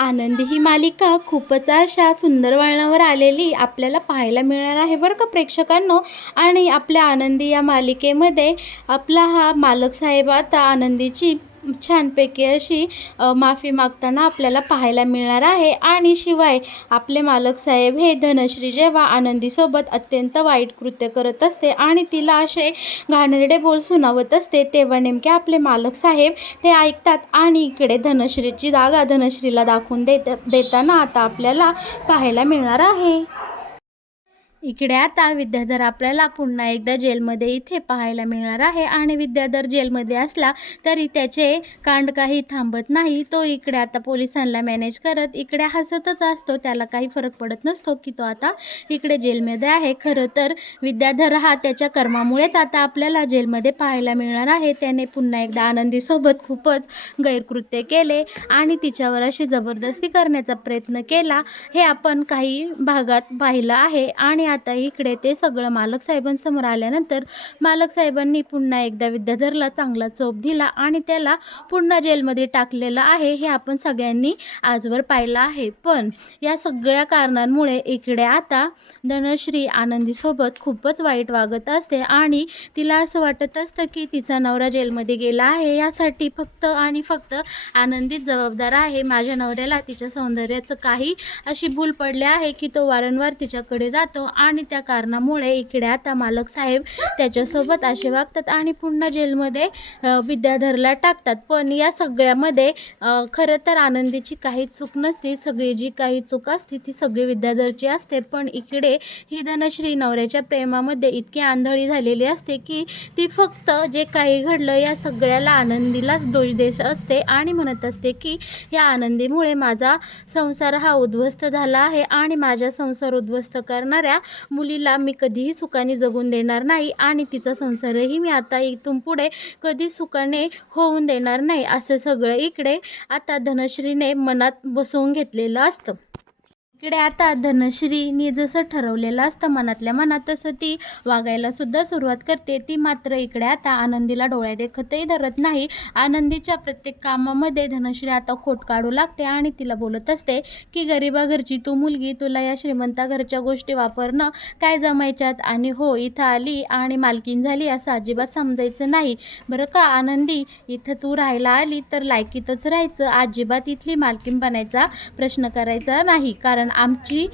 आनंदी ही मालिका खूपच अशा सुंदर वळणावर आलेली आपल्याला पाहायला मिळणार आहे बरं का प्रेक्षकांनो. आणि आपल्या आनंदी या मालिकेमध्ये आपला हा मालक साहेब आता आनंदीची छानपैकी अशी माफी मागताना आपल्याला पाहायला मिळणार आहे. आणि शिवाय आपले मालक साहेब हे धनश्री जेव्हा आनंदीसोबत अत्यंत वाईट कृत्य करत असते आणि तिला असे घाणेरडे बोल सुनावत असते, तेव्हा नेमके आपले मालक साहेब ते ऐकतात आणि इकडे धनश्रीची जागा धनश्रीला दाखवून देताना आता आपल्याला पाहायला मिळणार आहे. इकडे आता विद्याधर आपल्याला पुन्हा एकदा जेलमध्ये इथे पाहायला मिळणार आहे. आणि विद्याधर जेलमध्ये असला तरी त्याचे कांड काही थांबत नाही. तो इकडे आता पोलिसांना मॅनेज करत इकडे हसतच असतो. त्याला काही फरक पडत नसतो की तो आता इकडे जेलमध्ये आहे. खरं तर विद्याधर हा त्याच्या कर्मामुळेच आता आपल्याला जेलमध्ये पाहायला मिळणार आहे. त्याने पुन्हा एकदा आनंदीसोबत खूपच गैरकृत्य केले आणि तिच्यावर अशी जबरदस्ती करण्याचा प्रयत्न केला, हे आपण काही भागात पाहिलं आहे. आणि आता इकडे ते सगळं मालक साहेबांसमोर आल्यानंतर मालक साहेबांनी पुन्हा एकदा विद्याधरला चांगला चोप दिला आणि त्याला पुन्हा जेलमध्ये टाकलेलं आहे, हे आपण सगळ्यांनी आजवर पाहिलं आहे. पण या सगळ्या कारणांमुळे इकडे आता धनश्री आनंदीसोबत खूपच वाईट वागत असते आणि तिला असं वाटत असतं की तिचा नवरा जेलमध्ये गेला आहे, यासाठी फक्त आणि फक्त आनंदीच जबाबदार आहे. माझ्या नवऱ्याला तिच्या सौंदर्याचं काही अशी भूल पडली आहे की तो वारंवार तिच्याकडे जातो आणि त्या कारणामुळे इकडे आता मालक साहेब त्याच्यासोबत असे वागतात आणि पुन्हा जेलमध्ये विद्याधरला टाकतात. पण या सगळ्यामध्ये खरं तर आनंदीची काही चूक नसते. सगळी जी काही चूक असते ती सगळी विद्याधरची असते. पण इकडे ही धनश्री नवऱ्याच्या प्रेमामध्ये इतकी आंधळी झालेली असते की ती फक्त जे काही घडलं या सगळ्याला आनंदीलाच दोष देत असते आणि म्हणत असते की या आनंदीमुळे माझा संसार हा उद्ध्वस्त झाला आहे आणि माझा संसार उद्ध्वस्त करणाऱ्या मुलीला मी कधीही सुखाने जगून देणार नाही आणि तिचा संसारही मी आता इथून पुढे कधी सुखाने होऊन देणार नाही, असं सगळं इकडे आता धनश्रीने मनात बसवून घेतलेलं असतं. इकडे आता धनश्रीने जसं ठरवलेलं असतं मनातल्या मनात, तसं ती वागायला सुद्धा सुरुवात करते. ती मात्र इकडे आता आनंदीला डोळ्या देखतही धरत नाही. आनंदीच्या प्रत्येक कामामध्ये धनश्री आता खोट काढू लागते आणि तिला बोलत असते की गरिबा घरची तू मुलगी, तुला या श्रीमंता घरच्या गोष्टी वापरणं काय जमायच्यात आणि हो इथं आली आणि मालकीन झाली असं अजिबात समजायचं नाही बरं का आनंदी. इथं तू राहायला आली तर लायकीतच राहायचं, अजिबात इथली मालकीन बनायचा प्रश्न करायचा नाही, कारण आमची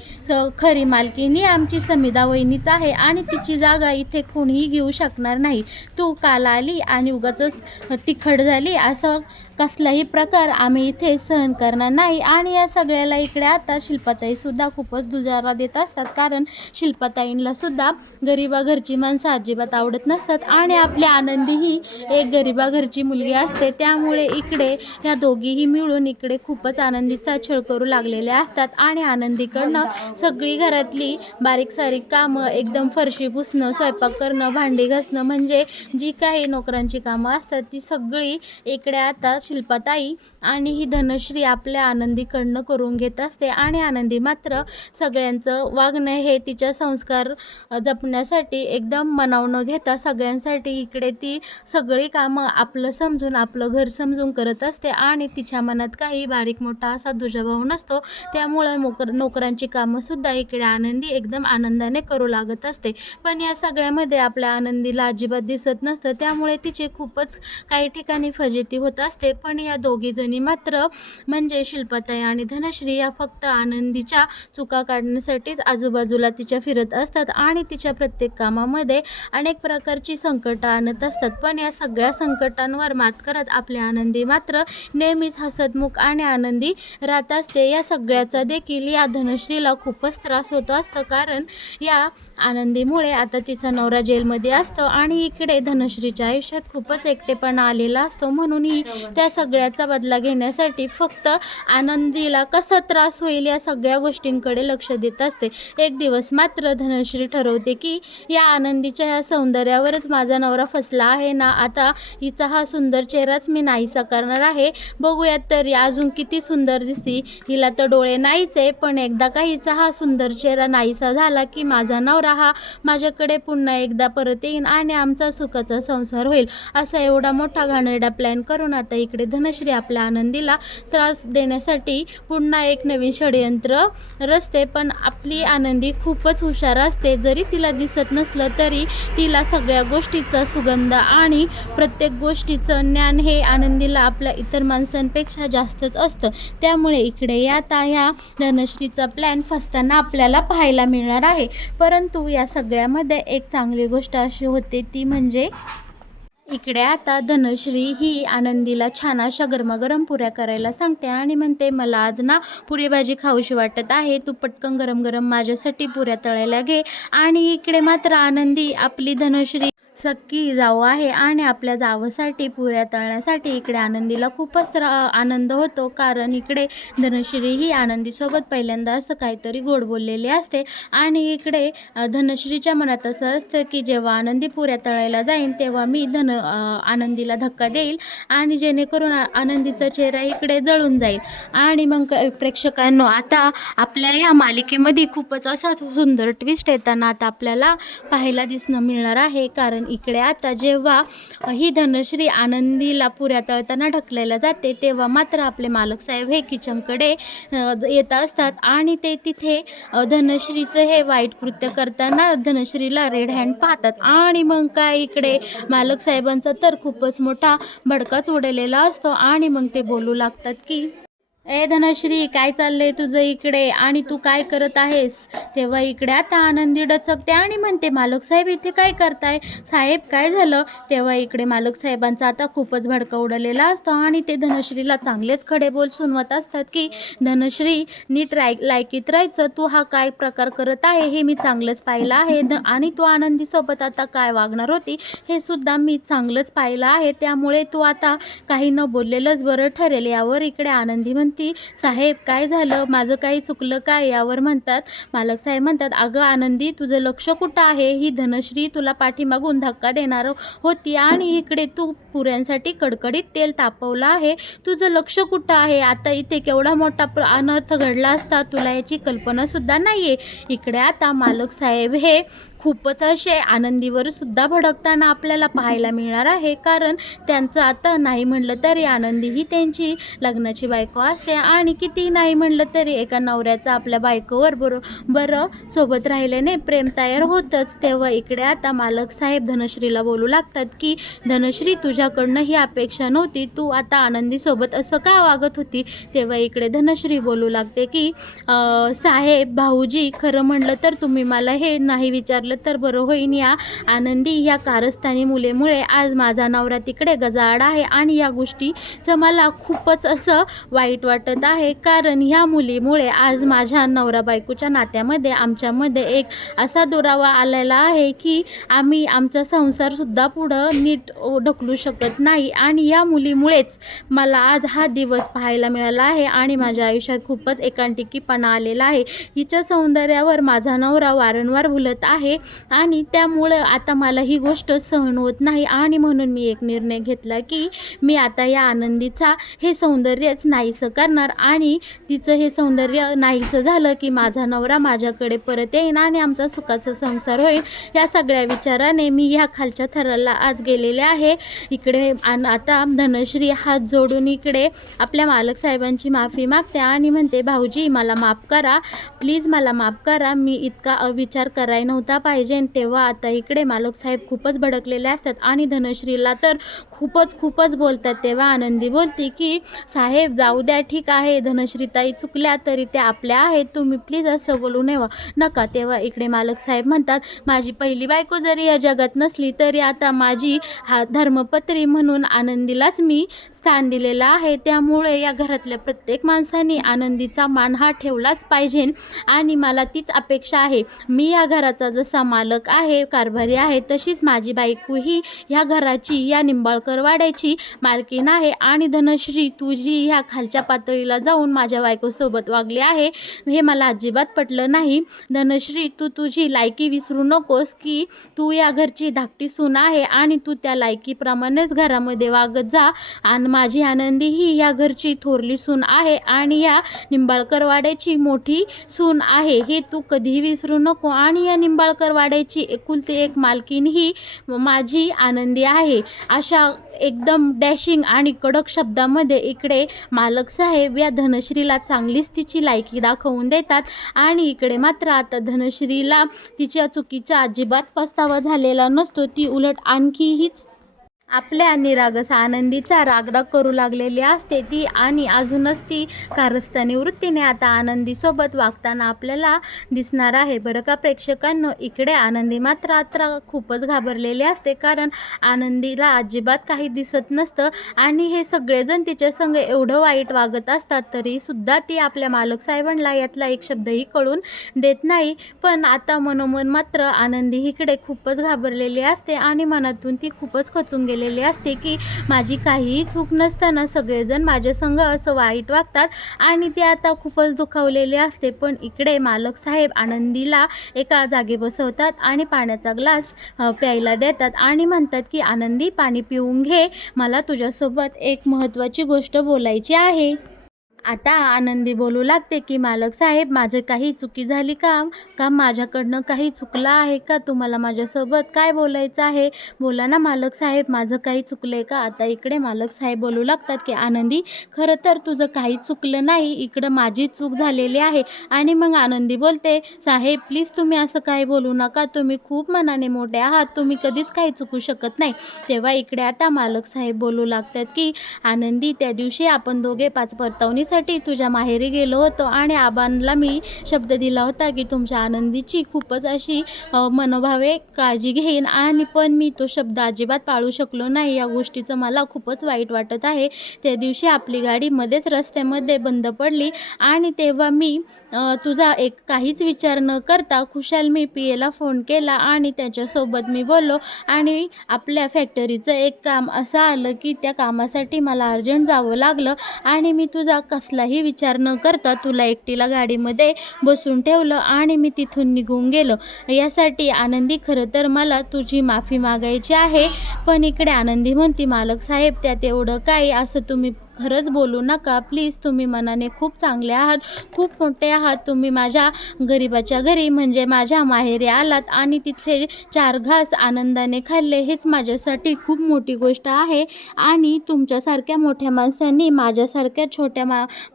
खरी मालकीनी आमची समिधा वहिनीच आहे आणि तिची जागा इथे कोणीही घेऊ शकणार नाही. तू काल आली आणि उगाचच तिखट झाली असं कसलाही प्रकार आम्ही इथे सहन करणार नाही. आणि या सगळ्याला इकडे आता शिल्पाताईसुद्धा खूपच दुजारा देत असतात, कारण शिल्पाताईंना सुद्धा गरिबा घरची माणसं अजिबात आवडत नसतात आणि आपली आनंदी ही एक गरिबा घरची मुलगी असते. त्यामुळे इकडे ह्या दोघीही मिळून इकडे खूपच आनंदीचा छळ करू लागलेले असतात आणि आनंदीकडनं सगळी घरातली बारीक सारीक कामं एकदम फरशी पुसणं, स्वयंपाक करणं, भांडी घासणं म्हणजे जी काही नोकरांची कामं असतात ती सगळी इकडे आता शिल्पाताई आणि ही धनश्री आपल्या आनंदीकडनं करून घेत असते. आणि आनंदी मात्र सगळ्यांचं वागणं हे तिच्या संस्कार जपण्यासाठी एकदम मनाव न घेता सगळ्यांसाठी इकडे ती सगळी कामं आपलं समजून आपलं घर समजून करत असते आणि तिच्या मनात काही बारीक मोठा असा दुजाभाव नसतो. त्यामुळं नोकरांची कामंसुद्धा इकडे आनंदी एकदम आनंदाने करू लागत असते. पण या सगळ्यामध्ये आपल्या आनंदीला अजिबात दिसत नसतं, त्यामुळे तिची खूपच काही ठिकाणी फजिती होत असते. पण या दोघी जणी मात्र म्हणजे शिल्पाताई आणि धनश्री या फक्त आनंदीच्या चुका काढण्यासाठीच आजूबाजूला तिच्या फिरत असतात आणि तिच्या प्रत्येक कामामध्ये अनेक प्रकारची संकटं आणत असतात. पण या सगळ्या संकटांवर मात करत आपली आनंदी मात्र नेहमीच हसतमुख आणि आनंदी राहत असते. या सगळ्याचा देखील या धनश्रीला खूपच त्रास होत असतो, कारण या आनंदीमुळे आता तिचा नवरा जेलमध्ये असतो आणि इकडे धनश्रीच्या आयुष्यात खूपच एकटेपणा आलेला असतो. म्हणून ही त्या सगळ्याचा बदला घेण्यासाठी फक्त आनंदीला कसा त्रास होईल या सगळ्या गोष्टींकडे लक्ष देत असते. एक दिवस मात्र धनश्री ठरवते की या आनंदीच्या या सौंदर्यावरच माझा नवरा फसला आहे ना, आता हिचा हा सुंदर चेहराच मी नाहीसा करणार आहे. बघूयात तरी अजून किती सुंदर दिसती, हिला तर डोळे नाहीच आहे, पण एकदा का हिचा हा सुंदर चेहरा नाहीसा झाला की माझा नवरा हा माझ्याकडे पुन्हा एकदा परत येईन आणि आमचा सुखाचा संसार होईल. असा एवढा मोठा घाणेरडा प्लॅन करून आता इकडे इकडे धनश्री आपल्या आनंदीला त्रास देण्यासाठी पुन्हा एक नवीन षडयंत्र रचते. पण आपली आनंदी खूपच हुशार असते. जरी तिला दिसत नसलं तरी तिला सगळ्या गोष्टीचा सुगंध आणि प्रत्येक गोष्टीचं ज्ञान हे आनंदीला आपल्या इतर माणसांपेक्षा जास्तच असतं. त्यामुळे इकडे आता ह्या धनश्रीचा प्लॅन फसताना आपल्याला पाहायला मिळणार आहे. परंतु या सगळ्यामध्ये एक चांगली गोष्ट अशी होते, ती म्हणजे इकडे आता धनश्री ही आनंदीला छान अशा गरमागरम पुऱ्या करायला सांगते आणि म्हणते, मला आज ना पुरी भाजी खाऊशी वाटत आहे, तू पटकन गरम गरम माझ्यासाठी पुऱ्या तळायला घे. आणि इकडे मात्र आनंदी आपली धनश्री सख्खी जाऊ आहे आणि आपल्या जावसाठी पुऱ्या तळण्यासाठी इकडे आनंदीला खूपच आनंद होतो. कारण इकडे धनश्री ही आनंदीसोबत पहिल्यांदा असं काहीतरी गोड बोललेली असते आणि इकडे धनश्रीच्या मनात असं असतं की जेव्हा आनंदी पुऱ्या तळायला जाईल तेव्हा मी आनंदीला धक्का देईल आणि जेणेकरून आनंदीचा चेहरा इकडे जळून जाईल. आणि मग प्रेक्षकांनो, आता आपल्या या मालिकेमध्ये खूपच असा सुंदर ट्विस्ट येताना आता आपल्याला पाहायला दिसणं मिळणार आहे. कारण इकडे आता जेव्हा ही धनश्री आनंदीला पुऱ्या तळताना ढकलायला जाते तेव्हा मात्र आपले मालक साहेब हे किचनकडे येत असतात आणि ते तिथे धनश्रीचं हे वाईट कृत्य करताना धनश्रीला रेड हँड पाहतात. आणि मग काय इकडे मालक साहेबांचा तर खूपच मोठा भडकाच उडलेला असतो आणि मग ते बोलू लागतात की, ए धनश्री, काय चाललंय तुझं इकडे आणि तू काय करत आहेस? तेव्हा इकडे आता आनंदी डचकते आणि म्हणते, मालक साहेब इथे काय करताय? साहेब काय झालं? तेव्हा इकडे मालक साहेबांचा आता खूपच भडका उडलेला असतो आणि ते धनश्रीला चांगलेच खडे बोल सुनवत असतात की, धनश्री नीट लायकीत राहायचं, तू हा काय प्रकार करत आहे हे मी चांगलंच पाहिलं आहे आणि तू आनंदीसोबत आता काय वागणार होती हे सुद्धा मी चांगलंच पाहिलं आहे. त्यामुळे तू आता काही न बोललेलंच बरं ठरेल. यावर इकडे आनंदी म्हणते, साहेब काय झालं? माझं काही चुकलं काय? यावर म्हणतात मालक साहेब म्हणतात, अगं आनंदी, तुझं लक्ष कुठं आहे? ही धनश्री तुला पाठीमागून धक्का देणार होती आणि इकडे तू पुऱ्यांसाठी कडकडीत तेल तापवलं आहे. तुझं लक्ष कुठं आहे? आता इथे केवढा मोठा अनर्थ घडला असता, तुला याची कल्पना सुद्धा नाहीये. इकडे आता मालक साहेब हे खूपच असे आनंदीवर सुद्धा भडकताना आपल्याला पाहायला मिळणार आहे. कारण त्यांचं आता नाही म्हणलं तरी आनंदी ही त्यांची लग्नाची बायको असते आणि किती नाही म्हणलं तरी एका नवऱ्याचा आपल्या बायकोवर बरं सोबत राहिल्याने प्रेम तयार होतच. तेव्हा इकडे आता मालक साहेब धनश्रीला बोलू लागतात की, धनश्री, तुझ्याकडनं ही अपेक्षा नव्हती, तू आता आनंदीसोबत असं का वागत होती? तेव्हा इकडे धनश्री बोलू लागते की, साहेब भाऊजी, खरं म्हणलं तर तुम्ही मला हे नाही विचारलं तर बरं होईन. या आनंदी ह्या कारस्थानी मुलीमुळे आज माझा नवरा तिकडे गजाआड आहे आणि या गोष्टीचं मला खूपच असं वाईट वाटत आहे. कारण ह्या मुलीमुळे आज माझ्या नवरा बायकोच्या नात्यामध्ये आमच्यामध्ये एक असा दुरावा आलेला आहे की आम्ही आमचा संसारसुद्धा पुढं नीट ढकलू शकत नाही आणि या मुलीमुळेच मला आज हा दिवस पाहायला मिळाला आहे आणि माझ्या आयुष्यात खूपच एकांटिकीपणा आलेला आहे. हिच्या सौंदर्यावर माझा नवरा वारंवार भुलत आहे आणि त्यामुळं आता मला ही गोष्ट सहन होत नाही आणि म्हणून मी एक निर्णय घेतला की मी आता या आनंदीचा हे सौंदर्यच नाहीसं करणार आणि तिचं हे सौंदर्य नाहीसं झालं की माझा नवरा माझ्याकडे परत येईन आणि आमचा सुखाचा संसार होईल. या सगळ्या विचाराने मी ह्या खालच्या थराला आज गेलेले आहे. इकडे आता धनश्री हात जोडून इकडे आपल्या मालक साहेबांची माफी मागते आणि म्हणते, भाऊजी मला माफ करा, प्लीज मला माफ करा, मी इतका अविचार करायला नव्हता पाहिजे. तेव्हा आता इकडे मालक साहेब खूपच भडकलेले असतात आणि धनश्रीला तर खूपच बोलतात. तेव्हा आनंदी बोलते की, साहेब जाऊ द्या, ठीक आहे, धनश्रीताई चुकल्या तरी त्या आपल्या आहेत, तुम्ही प्लीज असं बोलू नका. तेव्हा इकडे मालक साहेब म्हणतात, माझी पहिली बायको जरी या जगात नसली तरी आता माझी धर्मपत्री म्हणून आनंदीलाच मी स्थान दिलेलं आहे. त्यामुळे या घरातल्या प्रत्येक माणसाने आनंदीचा मान हा ठेवलाच पाहिजे आणि मला तीच अपेक्षा आहे. मी या घराचा जसा मालक आहे, कारभारी आहे, तशीच माझी बायको ही ह्या घराची, या निंबाळकर वाड्याची मालकीण आहे. आणि धनश्री, तुझी ह्या खालच्या पातळीला जाऊन माझ्या बायकोसोबत वागली आहे हे मला अजिबात पटलं नाही. धनश्री, तू तुझी लायकी विसरू नकोस की तू या घरची धाकटी सून आहे आणि तू त्या लायकीप्रमाणेच घरामध्ये वागत जा. आणि माझी आनंदी ही या घरची थोरली सून आहे आणि या निंबाळकर वाड्याची मोठी सून आहे, हे तू कधीही विसरू नको. आणि या निंबाळकर वाड्याची एकुलती एक मालकीण ही माझी आनंदी आहे. अशा एकदम डॅशिंग आणि कडक शब्दामध्ये इकडे मालक साहेब या धनश्रीला चांगलीच तिची लायकी दाखवून देतात. आणि इकडे मात्र आता धनश्रीला तिच्या चुकीचा अजिबात पस्तावा झालेला नसतो. ती उलट आणखीहीच आपल्या निरागस आनंदीचा रागराग करू लागलेली असते ती. आणि अजूनच ती कारस्थानी वृत्तीने आता आनंदीसोबत वागताना आपल्याला दिसणार आहे बरं का प्रेक्षकांनो. इकडे आनंदी मात्र आता खूपच घाबरलेली असते, कारण आनंदीला अजिबात काही दिसत नसतं आणि हे सगळेजण तिच्या संग एवढं वाईट वागत असतात तरी सुद्धा ती आपल्या मालक साहेबांना यातला एक शब्दही कळून देत नाही. पण आता मनोमन मात्र आनंदी इकडे खूपच घाबरलेली असते आणि मनातून ती खूपच खचून गेलेली असते की माझी काहीही चूक नसताना सगळेजण माझ्या संग असं वाईट वागतात आणि ती आता खूपच दुखावलेली असते. पण इकडे मालक साहेब आनंदीला एका जागी बसवतात आणि पाण्याचा ग्लास प्यायला देतात आणि म्हणतात की आनंदी पाणी पिऊन घे, मला तुझ्यासोबत एक महत्त्वाची गोष्ट बोलायची आहे. आता आनंदी बोलू लागते की मालक साहेब, माझं काही चुकी झाली का माझ्याकडनं काही चुकलं आहे का? तुम्हाला माझ्यासोबत काय बोलायचं आहे? बोला ना मालक साहेब, माझं काही चुकलं आहे का? आता इकडे मालक साहेब बोलू लागतात की आनंदी, खरं तर तुझं काही चुकलं नाही, इकडं माझी चूक झालेली आहे. आणि मग आनंदी बोलते, साहेब प्लीज तुम्ही असं काही बोलू नका, तुम्ही खूप मनाने मोठे आहात, तुम्ही कधीच काही चुकू शकत नाही. तेव्हा इकडे आता मालक साहेब बोलू लागतात की आनंदी, त्या दिवशी आपण दोघे 5 परतावणीसाठी तुझ्या माहेरी गेलो होतो आणि आबांना मी शब्द दिला होता की तुमच्या आनंदीची खूपच अशी मनोभावे काळजी घेईन, आणि पण मी तो शब्द अजिबात पाळू शकलो नाही. या गोष्टीचं मला खूपच वाईट वाटत आहे. त्या दिवशी आपली गाडी मध्येच रस्त्यामध्ये बंद पडली आणि तेव्हा मी तुझा एक काहीच विचार न करता खुशाल मी PAला फोन केला आणि त्याच्यासोबत मी बोललो आणि आपल्या फॅक्टरीचं एक काम असं आलं की त्या कामासाठी मला अर्जंट जावं लागलं आणि मी तुझा कसलाही विचार न करता तुला एकटीला गाडीमध्ये बसून ठेवलं आणि मी तिथून निघून गेलो. यासाठी आनंदी खरं तर मला तुझी माफी मागायची आहे. पण इकडे आनंदी म्हणती, मालक साहेब त्यात एवढं काय, असं तुम्ही खरंच बोलू नका प्लीज, तुम्ही मनाने खूप चांगले आहात, खूप मोठे आहात, तुम्ही माझ्या गरिबाच्या घरी म्हणजे माझ्या माहेरी आलात आणि तिथले 4 घास आनंदाने खाल्ले, हेच माझ्यासाठी खूप मोठी गोष्ट आहे. आणि तुमच्यासारख्या मोठ्या माणसांनी माझ्यासारख्या छोट्या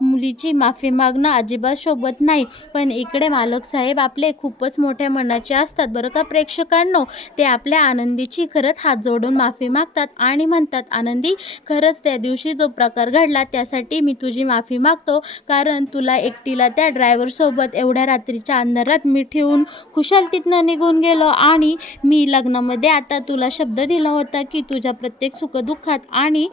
मुलीची माफी मागणं अजिबात शोभत नाही. पण इकडे मालक साहेब आपले खूपच मोठ्या मनाचे असतात बरं का प्रेक्षकांनो. ते आपल्या आनंदीची खरंच हात जोडून माफी मागतात आणि म्हणतात, आनंदी खरंच त्या दिवशी जो प्रकार घडला त्यासाठी मी तुझी माफी मागतो, कारण तुला एकटीला त्या ड्रायव्हरसोबत एवढ्या रात्रीच्या अंधारात मी ठेवून खुशाल तिथनं निघून गेलो आणि मी लग्नामध्ये आता तुला शब्द दिला होता की तुझ्या प्रत्येक सुखदुःखात आणि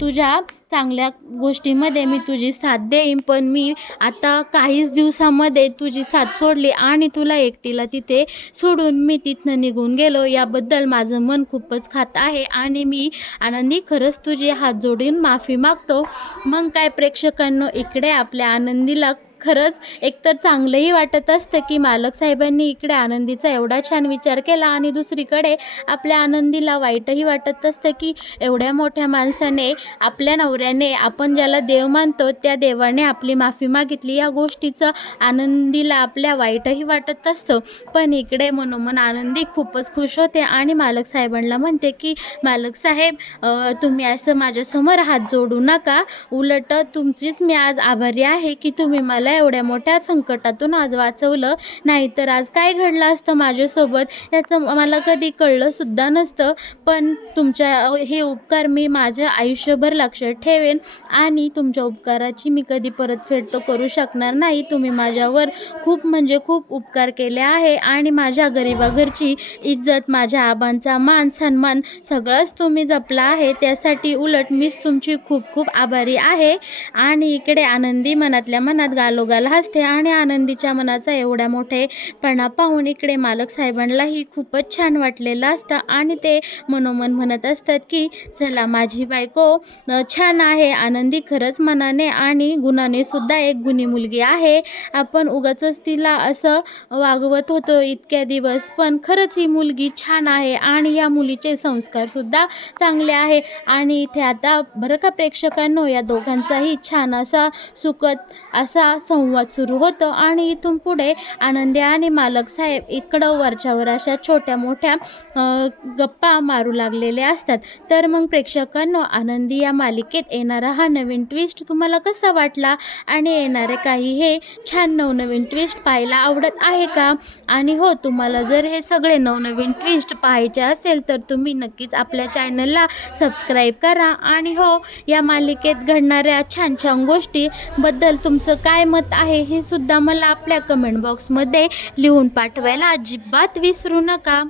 तुझ्या चांगल्या गोष्टीमध्ये मी तुझी साथ देईन. पण मी आता काहीच दिवसामध्ये तुझी साथ सोडली आणि तुला एकटीला तिथे सोडून मी तिथनं निघून गेलो. याबद्दल माझं मन खूपच खात आहे आणि मी आनंदी खरंच तुझी हात जोडून माफी मागतो. मग काय प्रेक्षकांनो, इकडे आपल्या आनंदीला खरंच एकतर चांगलंही वाटत असतं की मालक साहेबांनी इकडे आनंदीचा एवढा छान विचार केला आणि दुसरीकडे आपल्या आनंदीला वाईटही वाटत असतं की एवढ्या मोठ्या माणसाने, आपल्या नवऱ्याने, आपण ज्याला देव मानतो त्या देवाने आपली माफी मागितली. या गोष्टीचं आनंदीला आपल्या वाईटही वाटत असतं. पण इकडे मनोमन आनंदी खूपच खुश होते आणि मालक साहेबांना म्हणते की मालक साहेब, तुम्ही असं माझ्यासमोर हात जोडू नका, उलट तुमचीच मी आज आभारी आहे की तुम्ही मला एवढ्या मोठ्या संकटातून आज वाचवलं, नाहीतर आज काय घडलं असतं माझ्यासोबत याचं मला कधी कळलं सुद्धा नसतं. पण तुमच्या हे उपकार मी माझ्या आयुष्यभर लक्षात ठेवेन आणि तुमच्या उपकाराची मी कधी परतफेड तर करू शकणार नाही. तुम्ही माझ्यावर खूप म्हणजे खूप उपकार केले आहे आणि माझ्या गरिबाघरची इज्जत, माझ्या आबांचा मान सन्मान सगळंच तुम्ही जपला आहे, त्यासाठी उलट मीच तुमची खूप खूप आभारी आहे. आणि इकडे आनंदी मनातल्या मनात गालोगाल हसते आणि आनंदीच्या मनाचा एवढ्या मोठेपणा पाहून इकडे मालक साहेबांनाही खूपच छान वाटलेलं असतं आणि ते मनोमन म्हणत असतात की चला, माझी बायको छान आहे, आनंदी खरंच मनाने आणि गुणाने सुद्धा एक गुणी मुलगी आहे. आपण उगाचच तिला असं वागवत होतो इतक्या दिवस, पण खरंच ही मुलगी छान आहे आणि या मुलीचे संस्कारसुद्धा चांगले आहे. आणि इथे आता बरं का प्रेक्षकांनो, या दोघांचाही छान असा सुखद असा संवाद सुरू होतो आणि इथून पुढे आनंदी आणि मालक साहेब इकडं वरच्यावर अशा छोट्या मोठ्या गप्पा मारू लागलेले असतात. तर मग प्रेक्षकांनो, आनंदी या मालिकेत येणारा हा नवीन ट्विस्ट तुम्हाला कसा वाटला आणि येणारे काही हे छान नवनवीन ट्विस्ट पाहायला आवडत आहे का? आणि हो, तुम्हाला जर हे सगळे नवनवीन ट्विस्ट पाहायचे असेल तर तुम्ही नक्कीच आपल्या चॅनलला सबस्क्राईब करा. आणि हो, या मालिकेत घडणाऱ्या छान छान गोष्टीबद्दल तुमचं काय मत आहे हे सुद्धा मला आपल्या कमेंट बॉक्समध्ये लिहून पाठवायला अजिबात विसरू नका.